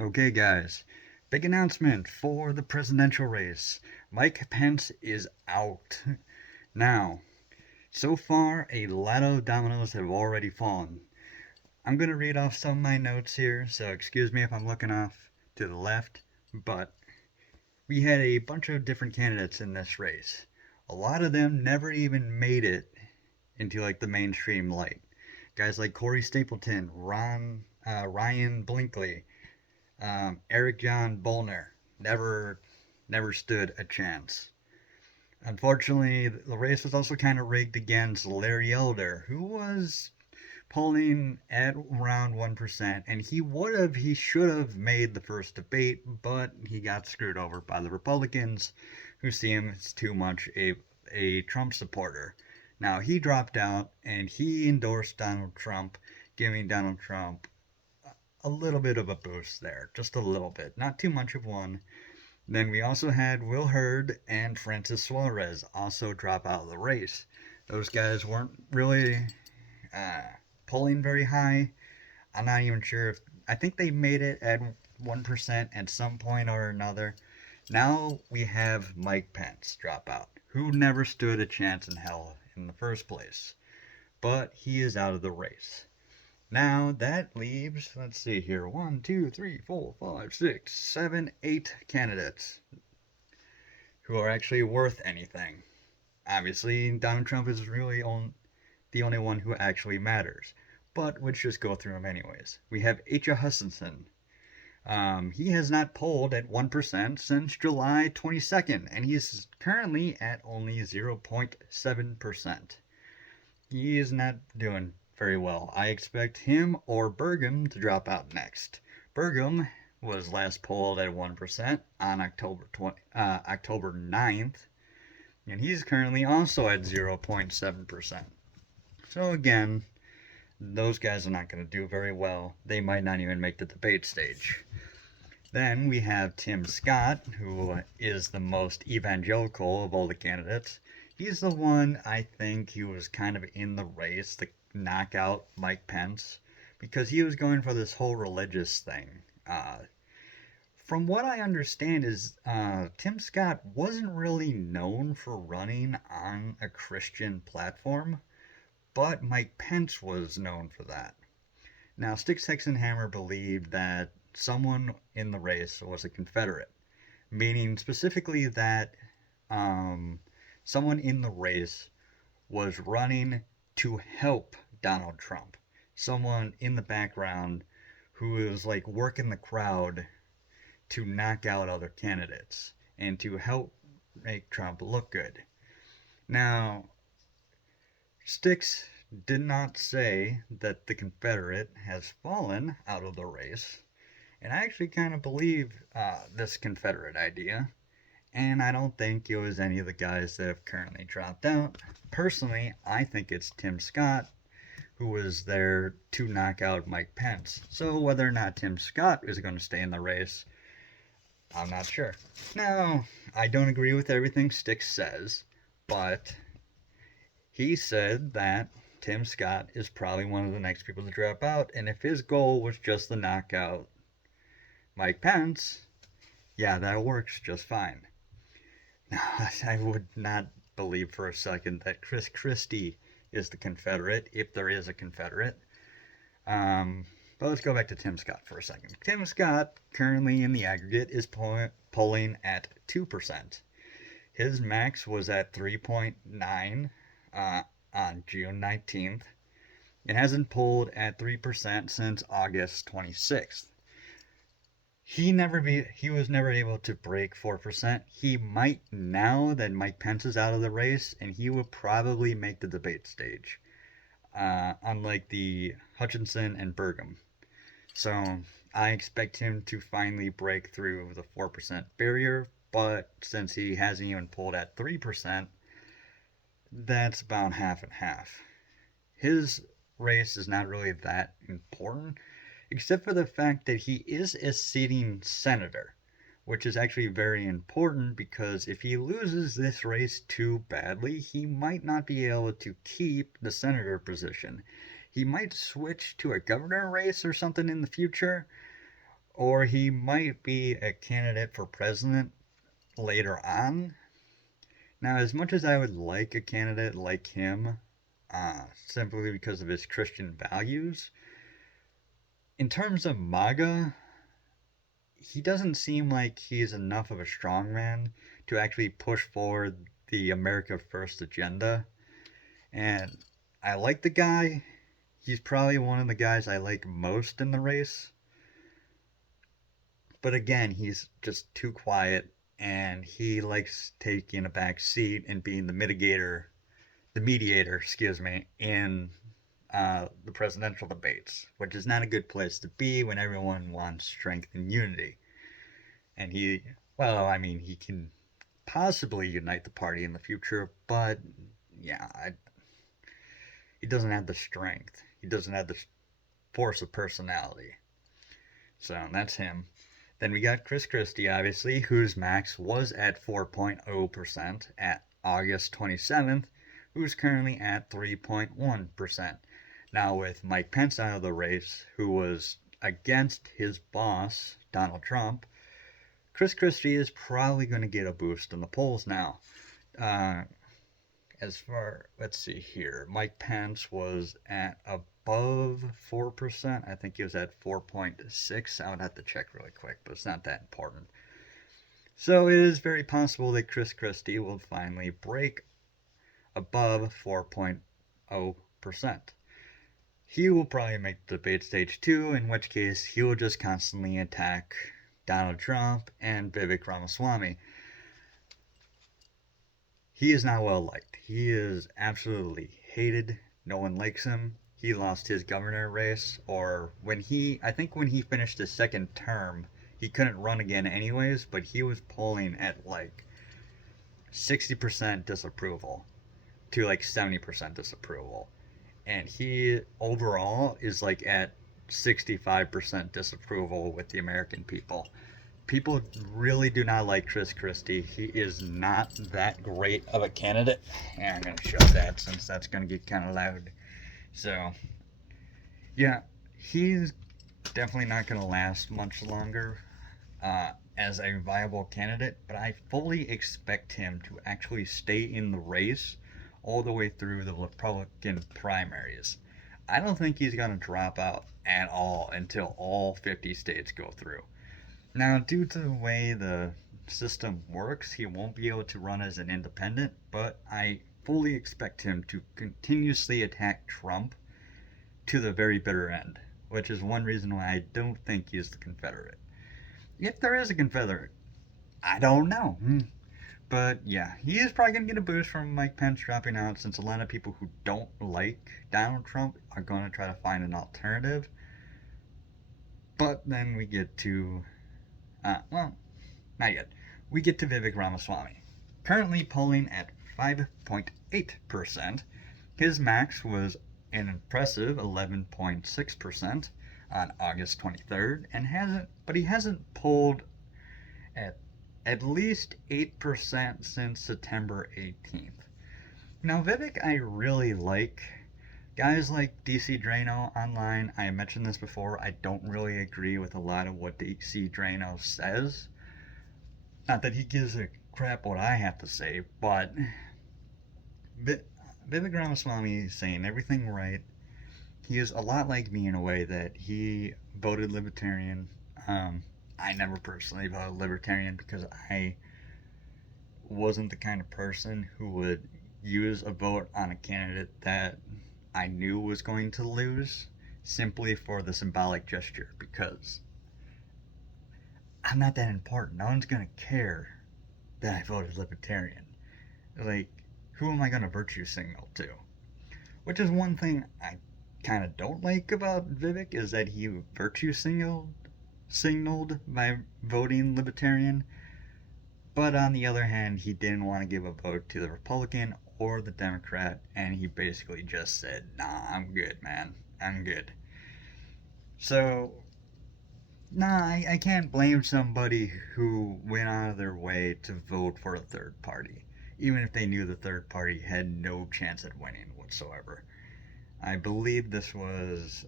Okay, guys, big announcement for the presidential race. Mike Pence is out. Now, so far, a lot of dominoes have already fallen. I'm going to read off some of my notes here, so excuse me if I'm looking off to the left, but we had a bunch of different candidates in this race. A lot of them never even made it into like the mainstream light. Guys like Corey Stapleton, Ryan Blinkley, Eric John Bolner never stood a chance. Unfortunately, the race was also kind of rigged against Larry Elder, who was polling at around 1%, and he should have made the first debate, but he got screwed over by the Republicans, who see him as too much a Trump supporter. Now, he dropped out, and he endorsed Donald Trump, giving Donald Trump a little bit of a boost there, just a little bit, not too much of one. Then we also had Will Hurd and Francis Suarez also drop out of the race. Those guys weren't really uh, pulling very high. I'm not even sure if I think they made it at 1% at some point or another. Now we have Mike Pence drop out, who never stood a chance in hell in the first place, but he is out of the race. Now that leaves, let's see here, one, two, three, four, five, six, seven, 8 candidates who are actually worth anything. Obviously, Donald Trump is really the only one who actually matters. But let's just go through them anyways. We have H. Hutchinson. He has not polled at 1% since July 22nd, and he is currently at only 0.7%. He is not doing very well. I expect him or Burgum to drop out next. Burgum was last polled at 1% on October 9th, and he's currently also at 0.7%. So again, those guys are not going to do very well. They might not even make the debate stage. Then we have Tim Scott, who is the most evangelical of all the candidates. He's the one I think he was kind of in the race to knock out Mike Pence because he was going for this whole religious thing. From what I understand is Tim Scott wasn't really known for running on a Christian platform, but Mike Pence was known for that. Now, Sticks, Hex, and Hammer believed that someone in the race was a Confederate, meaning specifically that someone in the race was running to help Donald Trump. Someone in the background who was like working the crowd to knock out other candidates and to help make Trump look good. Now, Sticks did not say that the Confederate has fallen out of the race, and I actually kind of believe this Confederate idea, and I don't think it was any of the guys that have currently dropped out. Personally, I think it's Tim Scott who was there to knock out Mike Pence. So whether or not Tim Scott is going to stay in the race, I'm not sure. Now, I don't agree with everything Sticks says, but he said that Tim Scott is probably one of the next people to drop out, and if his goal was just to knock out Mike Pence, yeah, that works just fine. Now, I would not believe for a second that Chris Christie is the Confederate, if there is a Confederate. But let's go back to Tim Scott for a second. Tim Scott, currently in the aggregate, is polling at 2%. His max was at 3.9 on June 19th. It hasn't polled at 3% since August 26th. He was never able to break 4%. He might now that Mike Pence is out of the race, and he will probably make the debate stage, unlike the Hutchinson and Burgum. So I expect him to finally break through the 4% barrier, but since he hasn't even pulled at 3%, that's about half and half. His race is not really that important, except for the fact that he is a sitting senator, which is actually very important because if he loses this race too badly, he might not be able to keep the senator position. He might switch to a governor race or something in the future, or he might be a candidate for president later on. Now, as much as I would like a candidate like him, simply because of his Christian values, in terms of MAGA, he doesn't seem like he's enough of a strongman to actually push forward the America First agenda. And I like the guy. He's probably one of the guys I like most in the race. But again, he's just too quiet and he likes taking a back seat and being the mediator, excuse me, in the presidential debates, which is not a good place to be when everyone wants strength and unity. And he can possibly unite the party in the future, but yeah, he doesn't have the strength. He doesn't have the force of personality. So that's him. Then we got Chris Christie, obviously, whose max was at 4.0% at August 27th, who's currently at 3.1%. Now, with Mike Pence out of the race, who was against his boss, Donald Trump, Chris Christie is probably going to get a boost in the polls now. Let's see here, Mike Pence was at above 4%. I think he was at 4.6. I would have to check really quick, but it's not that important. So it is very possible that Chris Christie will finally break above 4.0%. He will probably make the debate stage 2, in which case he will just constantly attack Donald Trump and Vivek Ramaswamy. He is not well liked. He is absolutely hated. No one likes him. He lost his governor race, or when he finished his second term, he couldn't run again anyways, but he was polling at like 60% disapproval to like 70% disapproval. And he overall is like at 65% disapproval with the American people. People really do not like Chris Christie. He is not that great of a candidate. And I'm going to shut that since that's going to get kind of loud. So, yeah, he's definitely not going to last much longer as a viable candidate, but I fully expect him to actually stay in the race all the way through the Republican primaries. I don't think he's going to drop out at all until all 50 states go through. Now, due to the way the system works, he won't be able to run as an independent, but I fully expect him to continuously attack Trump to the very bitter end, which is one reason why I don't think he's the Confederate. If there is a Confederate, I don't know. But yeah, he is probably going to get a boost from Mike Pence dropping out, since a lot of people who don't like Donald Trump are going to try to find an alternative. But then we get to, not yet. We get to Vivek Ramaswamy, currently polling at 5.8%. His max was an impressive 11.6% on August 23rd, but he hasn't polled at least 8% since September 18th. Now, Vivek, I really like. Guys like DC Drano online, I mentioned this before, I don't really agree with a lot of what DC Drano says. Not that he gives a crap what I have to say, but Vivek Ramaswamy is saying everything right. He is a lot like me in a way that he voted Libertarian. I never personally voted Libertarian because I wasn't the kind of person who would use a vote on a candidate that I knew was going to lose simply for the symbolic gesture, because I'm not that important. No one's going to care that I voted Libertarian. Like, who am I going to virtue signal to? Which is one thing I kind of don't like about Vivek, is that he virtue signaled by voting Libertarian. But on the other hand, he didn't want to give a vote to the Republican or the Democrat, and he basically just said, nah, I'm good, man. I'm good. So, nah, I can't blame somebody who went out of their way to vote for a third party, even if they knew the third party had no chance at winning whatsoever. I believe this was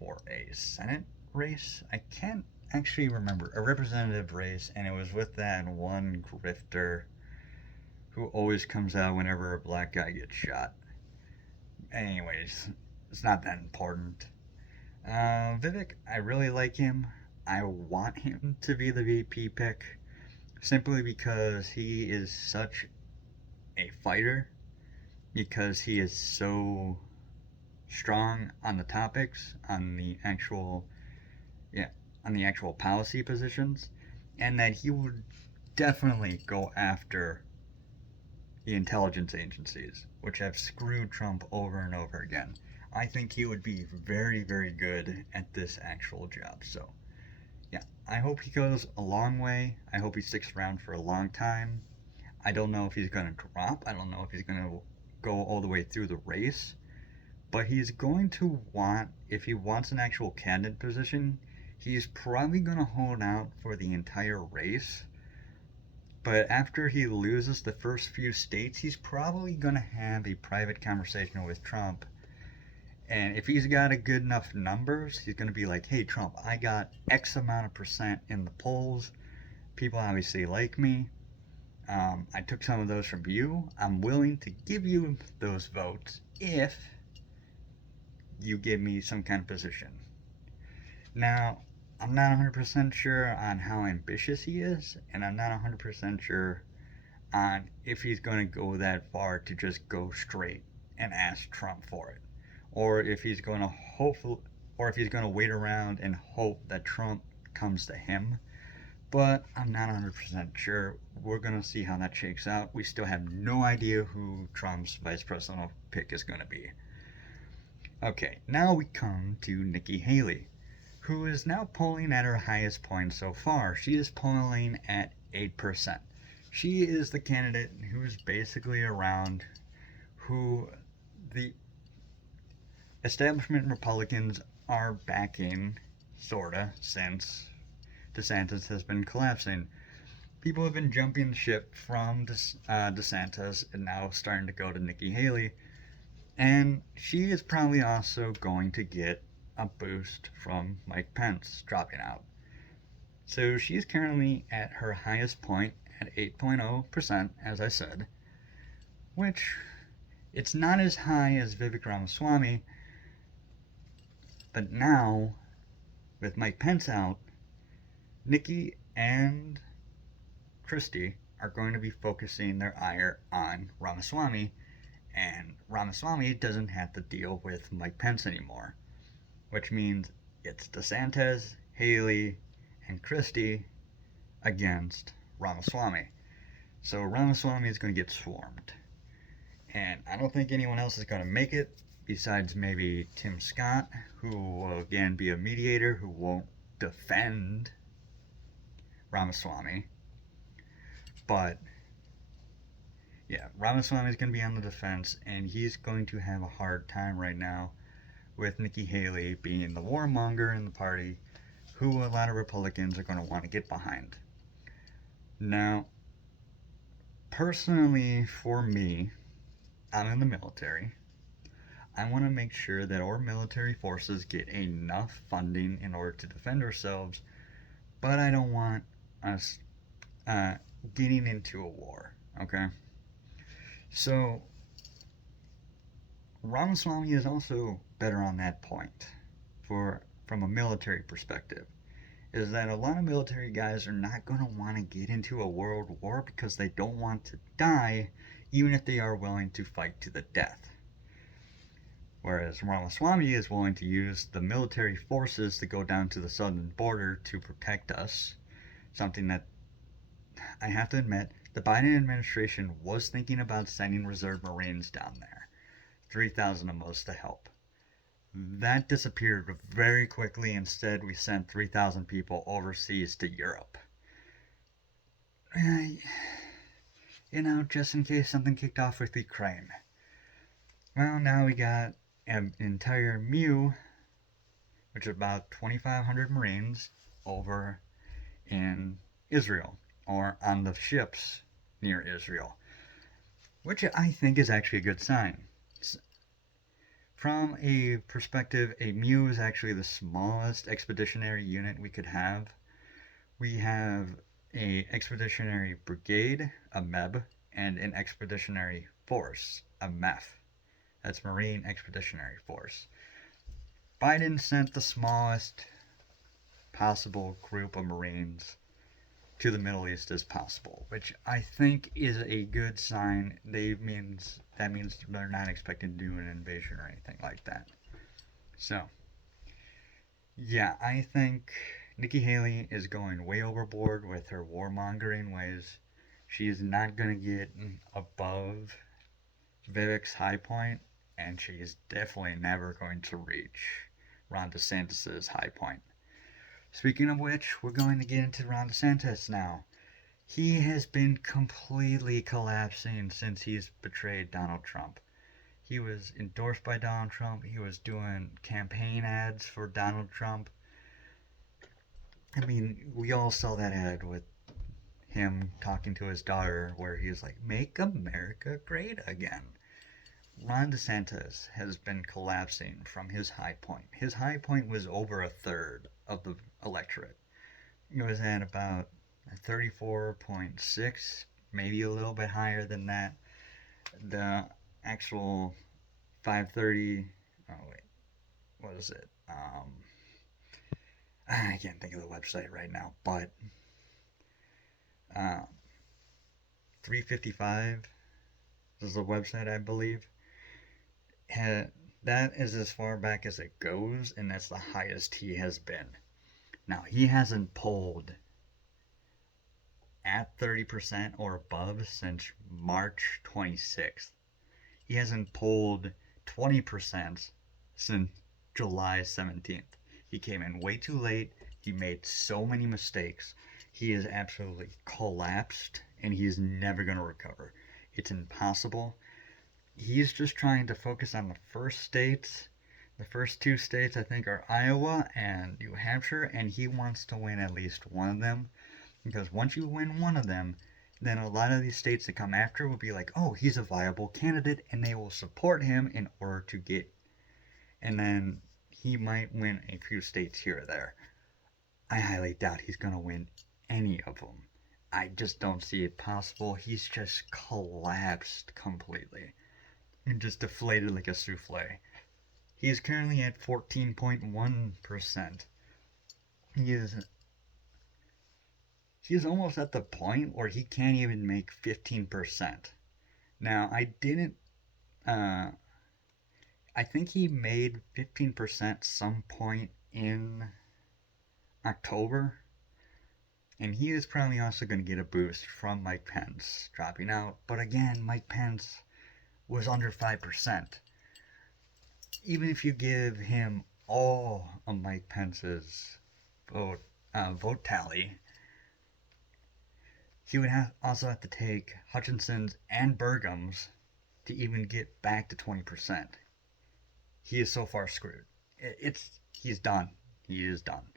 for a Senate race. actually remember a representative race, and it was with that one grifter who always comes out whenever a black guy gets shot. Anyways, it's not that important. Vivek, I really like him. I want him to be the VP pick simply because he is such a fighter, because he is so strong on the topics, yeah, on the actual policy positions, and that he would definitely go after the intelligence agencies, which have screwed Trump over and over again. I think he would be very, very good at this actual job. So, yeah, I hope he goes a long way. I hope he sticks around for a long time. I don't know if he's going to drop. I don't know if he's going to go all the way through the race. But he's going to want, if he wants an actual cabinet position, he's probably going to hold out for the entire race. But after he loses the first few states, he's probably going to have a private conversation with Trump. And if he's got a good enough numbers, he's going to be like, hey, Trump, I got X amount of percent in the polls. People obviously like me. I took some of those from you. I'm willing to give you those votes if you give me some kind of position. Now, I'm not 100% sure on how ambitious he is, and I'm not 100% sure on if he's going to go that far to just go straight and ask Trump for it, or if he's going to or if he's going to wait around and hope that Trump comes to him. But I'm not 100% sure. We're going to see how that shakes out. We still have no idea who Trump's vice presidential pick is going to be. Okay, now we come to Nikki Haley, who is now polling at her highest point so far. She is polling at 8%. She is the candidate who's basically around who the establishment Republicans are backing, sorta, since DeSantis has been collapsing. People have been jumping ship from DeSantis and now starting to go to Nikki Haley. And she is probably also going to get a boost from Mike Pence dropping out. So she's currently at her highest point at 8.0%, as I said, which it's not as high as Vivek Ramaswamy, but now, with Mike Pence out, Nikki and Christie are going to be focusing their ire on Ramaswamy, and Ramaswamy doesn't have to deal with Mike Pence anymore, which means it's DeSantis, Haley, and Christie against Ramaswamy. So Ramaswamy is going to get swarmed. And I don't think anyone else is going to make it besides maybe Tim Scott, who will again be a mediator who won't defend Ramaswamy. But yeah, Ramaswamy is going to be on the defense, and he's going to have a hard time right now with Nikki Haley being the warmonger in the party, who a lot of Republicans are going to want to get behind. Now, personally, for me, I'm in the military. I want to make sure that our military forces get enough funding in order to defend ourselves, but I don't want us getting into a war, okay? So, Ramaswamy is also better on that point from a military perspective. Is that a lot of military guys are not going to want to get into a world war because they don't want to die, even if they are willing to fight to the death. Whereas Ramaswamy is willing to use the military forces to go down to the southern border to protect us, something that I have to admit, the Biden administration was thinking about sending reserve Marines down there, 3,000 of most to help. That disappeared very quickly. Instead, we sent 3,000 people overseas to Europe. Just in case something kicked off with Ukraine. Well, now we got an entire MEU, which is about 2,500 Marines, over in Israel, or on the ships near Israel, which I think is actually a good sign. From a perspective, a MEU is actually the smallest expeditionary unit we could have. We have a expeditionary brigade, a MEB, and an expeditionary force, a MEF. That's Marine Expeditionary Force. Biden sent the smallest possible group of Marines to the Middle East as possible, which I think is a good sign. That means they're not expecting to do an invasion or anything like that. So, yeah, I think Nikki Haley is going way overboard with her warmongering ways. She is not going to get above Vivek's high point, and she is definitely never going to reach Ron DeSantis' high point. Speaking of which, we're going to get into Ron DeSantis now. He has been completely collapsing since he's betrayed Donald Trump. He was endorsed by Donald Trump. He was doing campaign ads for Donald Trump. I mean, we all saw that ad with him talking to his daughter where he was like, "Make America great again." Ron DeSantis has been collapsing from his high point. His high point was over a third of the electorate. It was at about 34.6, maybe a little bit higher than that. The actual 530, oh wait, what is it? I can't think of the website right now, but 355 is the website, I believe. That is as far back as it goes, and that's the highest he has been. Now, he hasn't polled at 30% or above since March 26th. He hasn't polled 20% since July 17th. He came in way too late. He made so many mistakes. He is absolutely collapsed, and he is never going to recover. It's impossible. He's just trying to focus on the first states. The first two states, I think, are Iowa and New Hampshire, and he wants to win at least one of them. Because once you win one of them, then a lot of these states that come after will be like, oh, he's a viable candidate, and they will support him in order to get. And then he might win a few states here or there. I highly doubt he's going to win any of them. I just don't see it possible. He's just collapsed completely and just deflated like a souffle. He is currently at 14.1%. He is almost at the point where he can't even make 15%. Now, I think he made 15% some point in October. And he is probably also going to get a boost from Mike Pence dropping out. But again, Mike Pence was under 5%. Even if you give him all of Mike Pence's vote tally, he would also have to take Hutchinson's and Burgum's to even get back to 20%. He is so far screwed. He's done. He is done.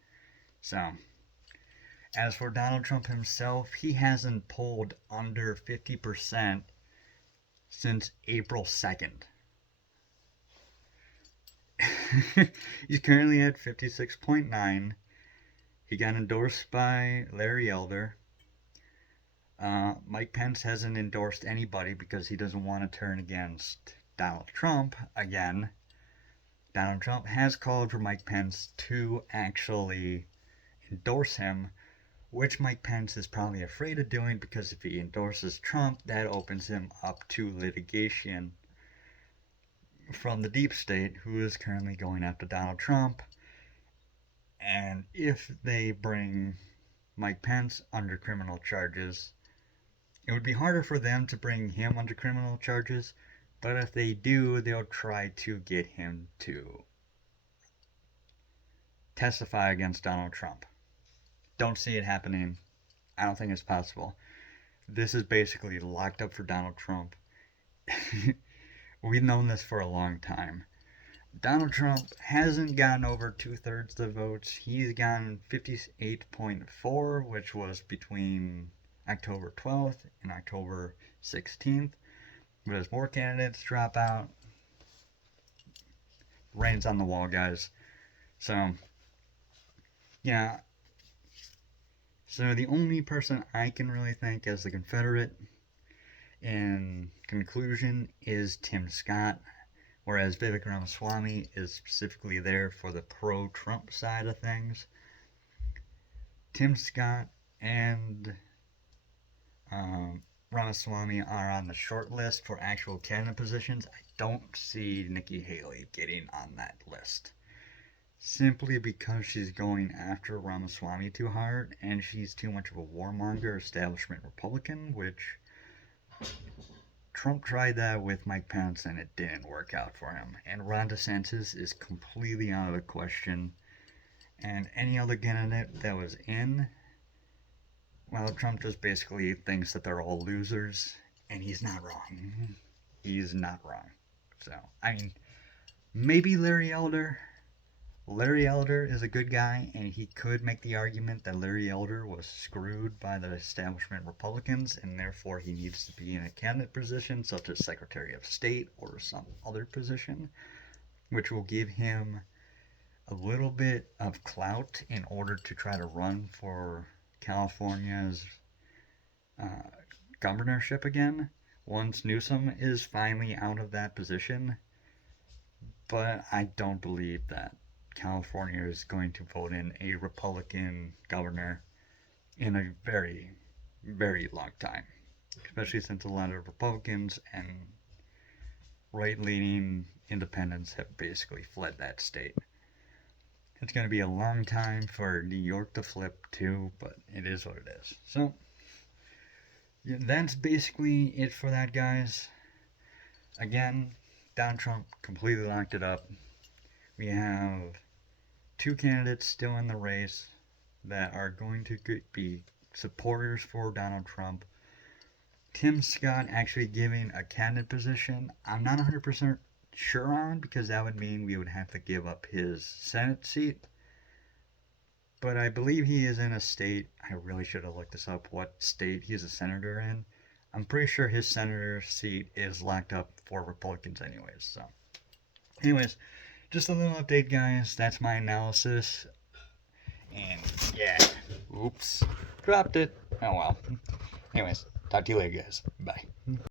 So, as for Donald Trump himself, he hasn't polled under 50% since April 2nd. He's currently at 56.9. He got endorsed by Larry Elder. Mike Pence hasn't endorsed anybody because he doesn't want to turn against Donald Trump again. Donald Trump has called for Mike Pence to actually endorse him, which Mike Pence is probably afraid of doing because if he endorses Trump, that opens him up to litigation from the deep state, who is currently going after Donald Trump. And if they bring Mike Pence under criminal charges, it would be harder for them to bring him under criminal charges, but if they do, they'll try to get him to testify against Donald Trump. Don't see it happening. I don't think it's possible. This is basically locked up for Donald Trump. We've known this for a long time. Donald Trump hasn't gotten over 2/3 of the votes. He's gotten 58.4, which was between October 12th and October 16th. But as more candidates drop out, writing's on the wall, guys. So, yeah. So the only person I can really think as the Confederate in conclusion is Tim Scott, whereas Vivek Ramaswamy is specifically there for the pro-Trump side of things. Tim Scott and Ramaswamy are on the short list for actual cabinet positions. I don't see Nikki Haley getting on that list. Simply because she's going after Ramaswamy too hard and she's too much of a warmonger establishment Republican, which Trump tried that with Mike Pence and it didn't work out for him. And Ron DeSantis is completely out of the question. And any other candidate that was in, well, Trump just basically thinks that they're all losers, and he's not wrong. He's not wrong. So, I mean, maybe Larry Elder. Larry Elder is a good guy, and he could make the argument that Larry Elder was screwed by the establishment Republicans, and therefore he needs to be in a cabinet position, such as Secretary of State or some other position, which will give him a little bit of clout in order to try to run for California's governorship again once Newsom is finally out of that position. But I don't believe that California is going to vote in a Republican governor in a very, very long time, especially since a lot of Republicans and right-leaning independents have basically fled that state. It's going to be a long time for New York to flip too, but it is what it is. So, yeah, that's basically it for that, guys. Again, Donald Trump completely locked it up. We have two candidates still in the race that are going to be supporters for Donald Trump. Tim Scott actually giving a cabinet position, I'm not 100% sure on, because that would mean we would have to give up his Senate seat. But I believe he is in a state, I really should have looked this up, what state he's a senator in. I'm pretty sure his senator seat is locked up for Republicans anyways. So, anyways, just a little update, guys. That's my analysis. And yeah, oops, dropped it. Oh well. Anyways, talk to you later, guys. Bye.